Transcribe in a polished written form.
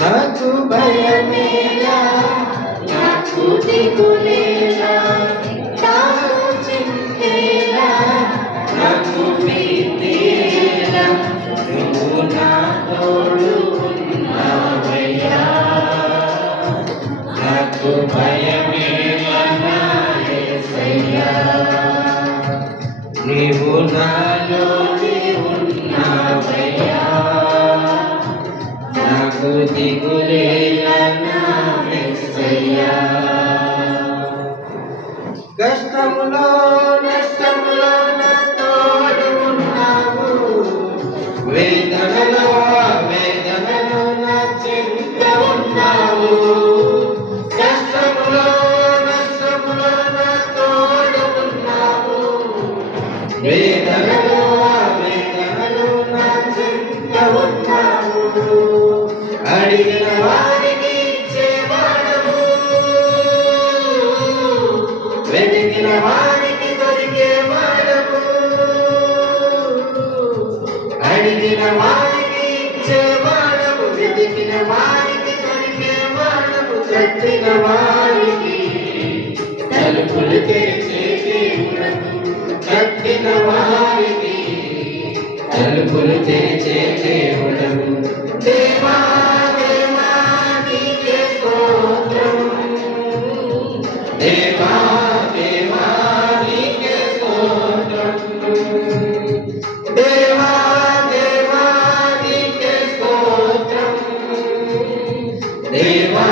నాకు భయమేలా, నాకు దిగులేలా, నాకు చింతేలా, నాకు భీతిలా, నువ్వు నా తోడు ఉన్నావయ్యా. నాకు భయమేలా నా యేసయ్యా, నీవు నాలోనే ఉన్నావయ్యా. నాకు దిగులేలా నా యేసయ్యా. కష్టములో నష్టములో నా తోడు ఉన్నావు, వేదనలో వేదనలో నా చింత ఉన్నావు. కష్టములో నష్టములో నా తోడు ఉన్నావు, వేదనలో వేదనలో నా చింత ఉన్నావు. అడిగిన వారికి ఇచ్చేవాడవు, వెతికిన వారికి దొరికేవాడవు. అడిగిన వారికి ఇచ్చేవాడవు, వెతికిన వారికి దొరికేవాడవు. తట్టిన వారికి తలుపులు తెరిచే దేవుడవు, తట్టిన వారికి తలుపులు తెరిచే దేవుడవు. దేవా దేవా నీకే స్తోత్రం, దేవా దేవా నీకే స్తోత్రం, దేవా దేవా నీకే స్తోత్రం, దేవా